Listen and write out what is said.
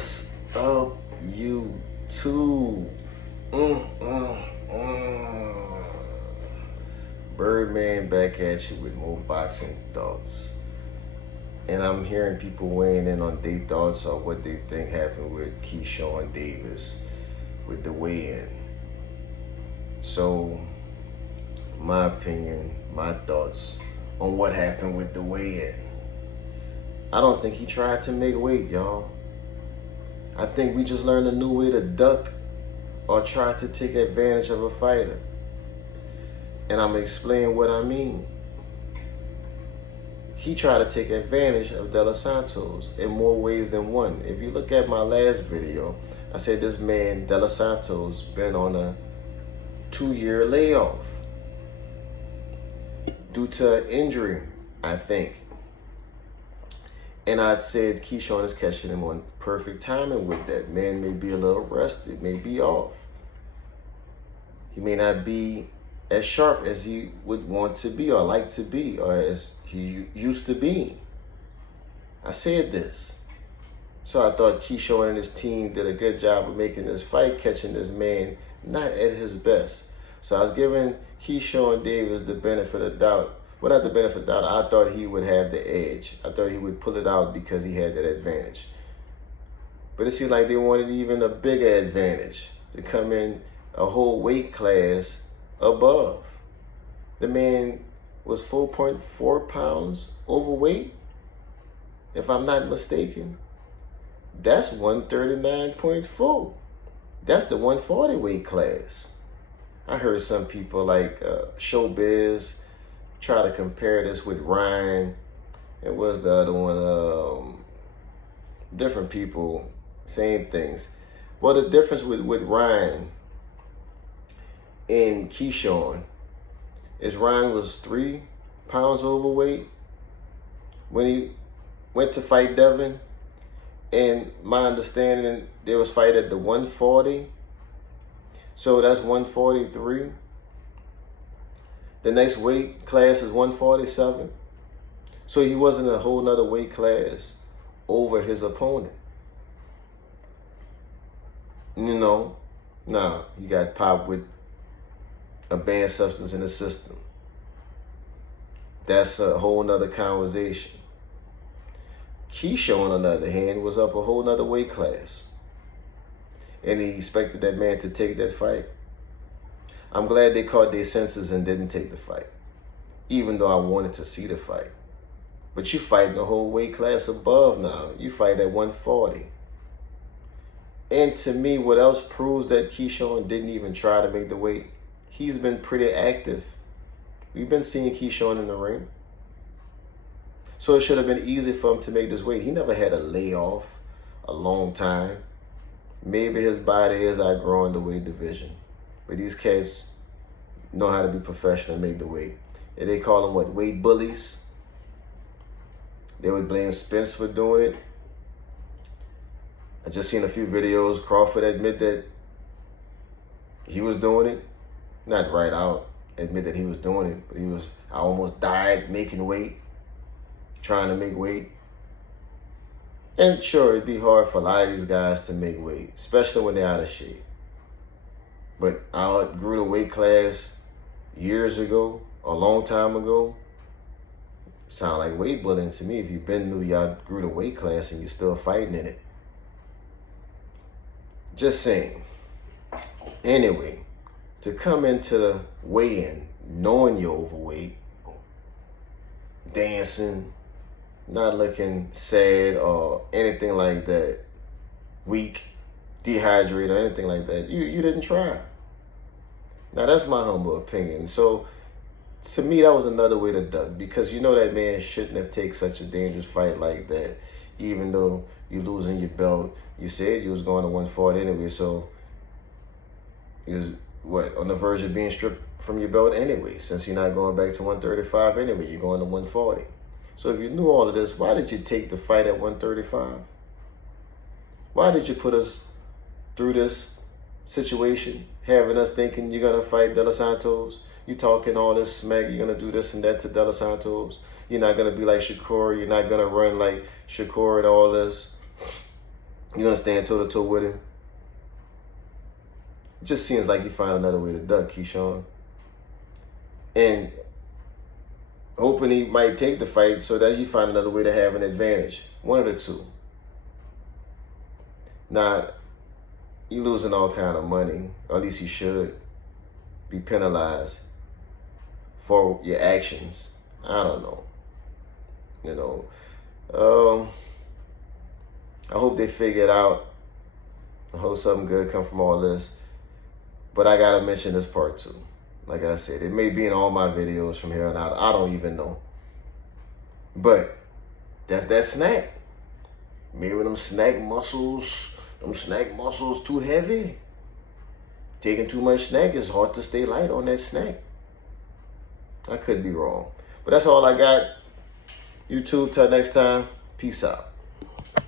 What's up, YouTube? Birdman back at you with more boxing thoughts. And I'm hearing people weighing in on their thoughts on what they think happened with Keyshawn Davis with the weigh-in. So, my opinion, my thoughts on what happened with the weigh-in. I don't think he tried to make weight, y'all. I think we just learned a new way to duck or try to take advantage of a fighter. And I'm explaining what I mean. He tried to take advantage of De Los Santos in more ways than one. If you look at my last video, I said this man, De Los Santos, been on a 2-year layoff due to an injury, I think. And I said Keyshawn is catching him on perfect timing with that. Man may be a little rusted, may be off. He may not be as sharp as he would want to be or like to be or as he used to be. I said this. So I thought Keyshawn and his team did a good job of making this fight, catching this man not at his best. So I was giving Keyshawn Davis the benefit of doubt. Well, not the benefit of doubt. I thought he would have the edge. I thought he would pull it out because he had that advantage. But it seemed like they wanted even a bigger advantage to come in a whole weight class above. The man was 4.4 pounds overweight, if I'm not mistaken. That's 139.4. That's the 140 weight class. I heard some people like Showbiz try to compare this with Ryan. It was the other one. Different people saying things. Well, the difference with Ryan and Keyshawn is Ryan was 3 pounds overweight when he went to fight Devin. And my understanding, they was fight at the 140. So that's 143. The next weight class is 147. So he wasn't a whole nother weight class over his opponent. You know, nah, he got popped with a banned substance in the system. That's a whole nother conversation. Keyshawn, on the other hand, was up a whole nother weight class. And he expected that man to take that fight. I'm glad they caught their senses and didn't take the fight, even though I wanted to see the fight. But you fighting a whole weight class above now. You fight at 140. And to me, what else proves that Keyshawn didn't even try to make the weight? He's been pretty active. We've been seeing Keyshawn in the ring. So it should have been easy for him to make this weight. He never had a layoff a long time. Maybe his body is outgrowing the weight division. But these cats know how to be professional and make the weight. And they call them, what, weight bullies? They would blame Spence for doing it. I just seen a few videos. Crawford admit that he was doing it. Not right out admit that he was doing it, but I almost died making weight, trying to make weight. And sure, it'd be hard for a lot of these guys to make weight, especially when they're out of shape. But I outgrew the weight class years ago, a long time ago. Sound like weight bullying to me. If you've been new, you outgrew the weight class and you're still fighting in it. Just saying. Anyway, to come into the weigh-in knowing you're overweight, dancing, not looking sad or anything like that, weak, dehydrated or anything like that, you didn't try. Now, that's my humble opinion. So, to me, that was another way to duck, because you know that man shouldn't have taken such a dangerous fight like that, even though you're losing your belt. You said you was going to 140 anyway, so you was, on the verge of being stripped from your belt anyway, since you're not going back to 135 anyway, you're going to 140. So if you knew all of this, why did you take the fight at 135? Why did you put us through this situation, having us thinking you're going to fight De Los Santos? You talking all this smack, you're going to do this and that to De Los Santos. You're not going to be like Shakur. You're not going to run like Shakur and all this. You're going to stand toe-to-toe with him? It just seems like you find another way to duck, Keyshawn. And hoping he might take the fight so that you find another way to have an advantage. One of the two. Now, you're losing all kind of money. Or at least you should be penalized for your actions. I don't know. You know. I hope they figure it out. I hope something good come from all this. But I gotta mention this part too. Like I said, it may be in all my videos from here on out. I don't even know. But that's that snack. Maybe them snack muscles too heavy. Taking too much snack, it's hard to stay light on that snack. I could be wrong. But that's all I got. YouTube, till next time. Peace out.